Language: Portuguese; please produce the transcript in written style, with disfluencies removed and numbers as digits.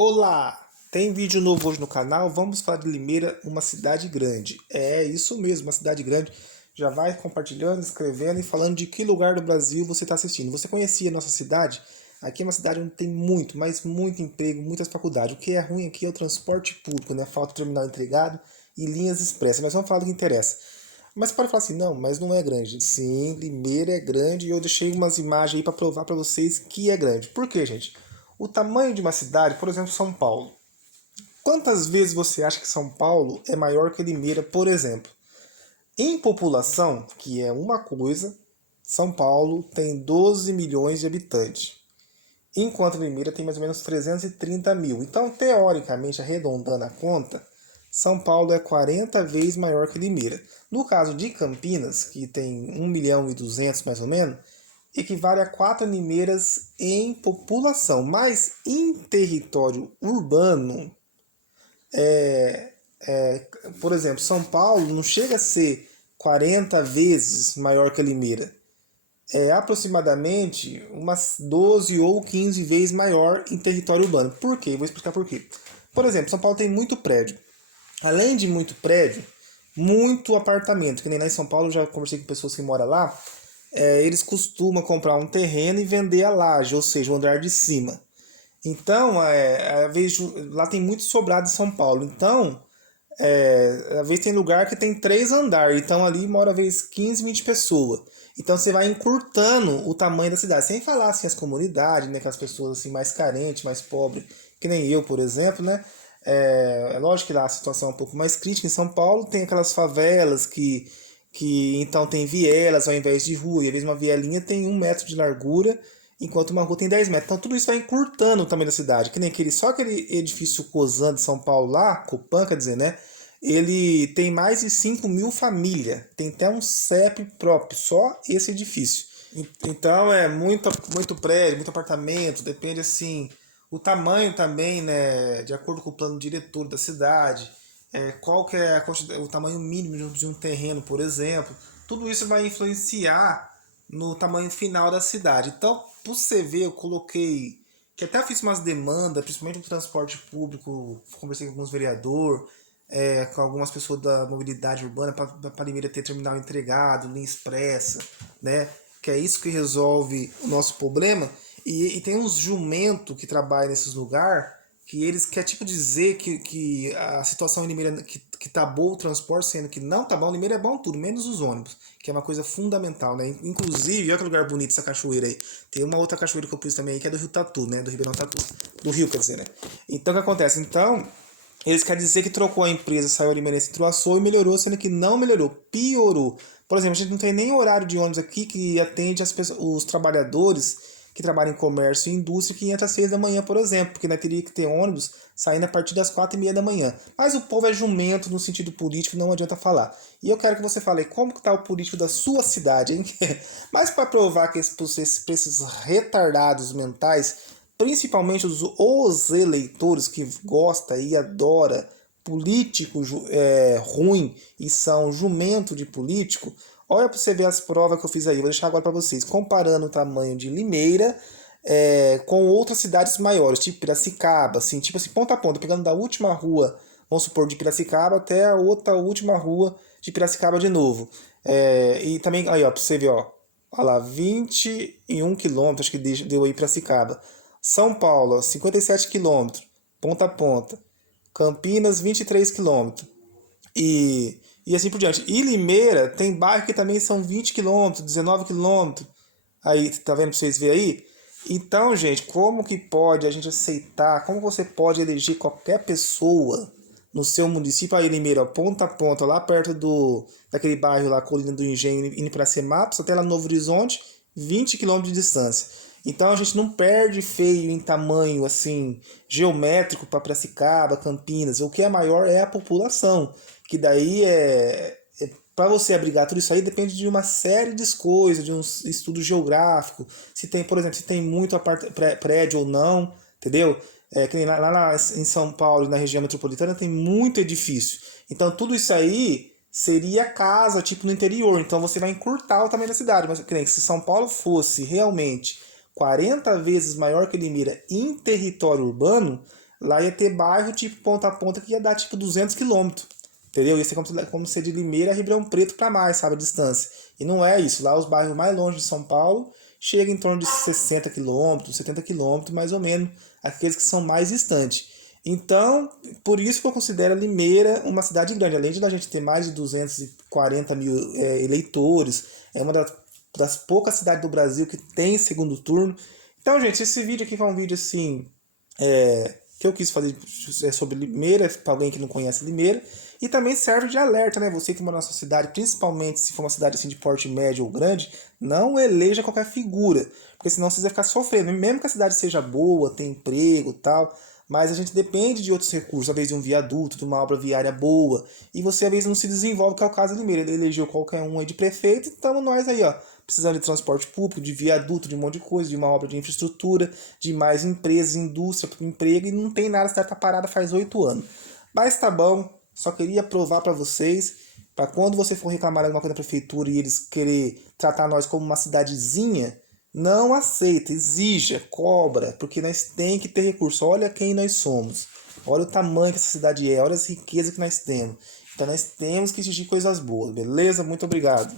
Olá! Tem vídeo novo hoje no canal. Vamos falar de Limeira, uma cidade grande. É isso mesmo, uma cidade grande. Já vai compartilhando, escrevendo e falando de que lugar do Brasil você está assistindo. Você conhecia a nossa cidade? Aqui é uma cidade onde tem muito, mas muito emprego, muitas faculdades. O que é ruim aqui é o transporte público, né? Falta terminal entregado e linhas expressas. Mas vamos falar do que interessa. Mas pode falar assim, não, mas não é grande. Sim, Limeira é grande e eu deixei umas imagens aí para provar para vocês que é grande. Por quê, gente? O tamanho de uma cidade, por exemplo, São Paulo. Quantas vezes você acha que São Paulo é maior que Limeira, por exemplo? Em população, que é uma coisa, São Paulo tem 12 milhões de habitantes, enquanto Limeira tem mais ou menos 330 mil. Então, teoricamente, arredondando a conta, São Paulo é 40 vezes maior que Limeira. No caso de Campinas, que tem 1 milhão e 200 mais ou menos, equivale a 4 Limeiras em população, mas em território urbano, é, é, por exemplo, São Paulo não chega a ser 40 vezes maior que a Limeira. É aproximadamente umas 12 ou 15 vezes maior em território urbano. Por quê? Vou explicar por quê. Por exemplo, São Paulo tem muito prédio. Além de muito prédio, muito apartamento. Que nem lá em São Paulo, eu já conversei com pessoas que moram lá. Eles costumam comprar um terreno e vender a laje, ou seja, o andar de cima. Então, às vezes, lá tem muito sobrado em São Paulo. Então, às vezes tem lugar que tem 3 andares. Então, ali mora, às vezes, 15, 20 pessoas. Então, você vai encurtando o tamanho da cidade. Sem falar, assim, as comunidades, né? Que as pessoas, assim, mais carentes, mais pobres. Que nem eu, por exemplo, né? É lógico que lá a situação é um pouco mais crítica. Em São Paulo tem aquelas favelas que então tem vielas ao invés de rua. E às vezes uma vielinha tem 1 metro de largura, enquanto uma rua tem 10 metros. Então tudo isso vai encurtando o tamanho da cidade. Que nem só aquele edifício Cosan de São Paulo lá, Copan, quer dizer, né? Ele tem mais de 5 mil famílias. Tem até um CEP próprio, só esse edifício. Então é muito prédio, muito apartamento, depende assim. O tamanho também, né, de acordo com o plano diretor da cidade, qual que é o tamanho mínimo de um terreno, por exemplo. Tudo isso vai influenciar no tamanho final da cidade. Então, para você ver, eu coloquei, que até fiz umas demandas, principalmente no transporte público, conversei com alguns vereadores, com algumas pessoas da mobilidade urbana, para Limeira ter terminal entregado, linha expressa, né? Que é isso que resolve o nosso problema. E tem uns jumento que trabalham nesses lugares que eles quer tipo dizer que a situação em Limeira que tá bom o transporte, sendo que não tá bom. Limeira é bom tudo, menos os ônibus, que é uma coisa fundamental, né? Inclusive, olha que lugar bonito essa cachoeira aí. Tem uma outra cachoeira que eu pus também aí, que é do Rio Tatu, né? Do Ribeirão Tatu. Do Rio, quer dizer, né? Então, o que acontece? Então, eles querem dizer que trocou a empresa, saiu a Limerense, Truaçou e melhorou, sendo que não melhorou, piorou. Por exemplo, a gente não tem nem horário de ônibus aqui que atende os trabalhadores que trabalham em comércio e indústria que entra às 6 da manhã, por exemplo, porque nós teria que ter ônibus saindo a partir das 4h30 da manhã. Mas o povo é jumento no sentido político, não adianta falar. E eu quero que você fale como que está o político da sua cidade, hein? Mas para provar que esses retardados mentais, principalmente os eleitores que gostam e adoram político ruim e são jumento de político, olha para você ver as provas que eu fiz aí. Vou deixar agora para vocês, comparando o tamanho de Limeira com outras cidades maiores, tipo Piracicaba, assim, tipo assim, ponta a ponta, pegando da última rua, vamos supor, de Piracicaba até a outra última rua de Piracicaba de novo. E também, aí ó, para você ver, ó, olha lá, 21 quilômetros, acho que deu aí Piracicaba. São Paulo, 57 quilômetros, ponta a ponta. Campinas, 23 quilômetros. E assim por diante. E Limeira tem bairro que também são 20 quilômetros, 19 quilômetros. Aí, tá vendo pra vocês verem aí? Então, gente, como que pode a gente aceitar, como você pode eleger qualquer pessoa no seu município, aí Limeira, ponta a ponta, lá perto daquele bairro lá, Colina do Engenho, indo para Sematos, até lá no Novo Horizonte, 20 quilômetros de distância. Então a gente não perde feio em tamanho assim geométrico para Piracicaba, Campinas. O que é maior é a população, que daí para você abrigar tudo isso aí depende de uma série de coisas, de um estudo geográfico, se tem, por exemplo, se tem muito prédio ou não, entendeu? Que nem lá em São Paulo, na região metropolitana, tem muito edifício. Então tudo isso aí seria casa, tipo no interior. Então você vai encurtar o tamanho da cidade. Mas que nem se São Paulo fosse realmente 40 vezes maior que Limeira em território urbano, Lá ia ter bairro tipo ponta a ponta que ia dar tipo 200 quilômetros. Entendeu? Ia ser como ser de Limeira a Ribeirão Preto para mais, sabe, a distância. E não é isso. Lá os bairros mais longe de São Paulo chegam em torno de 60 quilômetros, 70 quilômetros, mais ou menos, aqueles que são mais distantes. Então, por isso que eu considero Limeira uma cidade grande. Além de a gente ter mais de 240 mil eleitores, é uma das poucas cidades do Brasil que tem segundo turno. Então, gente, esse vídeo aqui foi um vídeo assim que eu quis fazer sobre Limeira, para alguém que não conhece Limeira, e também serve de alerta, né? Você que mora na sua cidade, principalmente se for uma cidade assim de porte médio ou grande, não eleja qualquer figura, porque senão você vai ficar sofrendo. Mesmo que a cidade seja boa, tenha emprego e tal, mas a gente depende de outros recursos, às vezes de um viaduto, de uma obra viária boa, e você às vezes não se desenvolve, que é o caso de Limeira. Ele elegeu qualquer um aí de prefeito, então nós aí, ó, precisando de transporte público, de viaduto, de um monte de coisa, de uma obra de infraestrutura, de mais empresas, indústria, emprego, e não tem nada, a cidade tá parada faz 8 anos. Mas tá bom, só queria provar para vocês, para quando você for reclamar alguma coisa da prefeitura e eles querer tratar nós como uma cidadezinha, não aceita, exija, cobra, porque nós tem que ter recurso. Olha quem nós somos, olha o tamanho que essa cidade é, olha as riquezas que nós temos. Então nós temos que exigir coisas boas, beleza? Muito obrigado.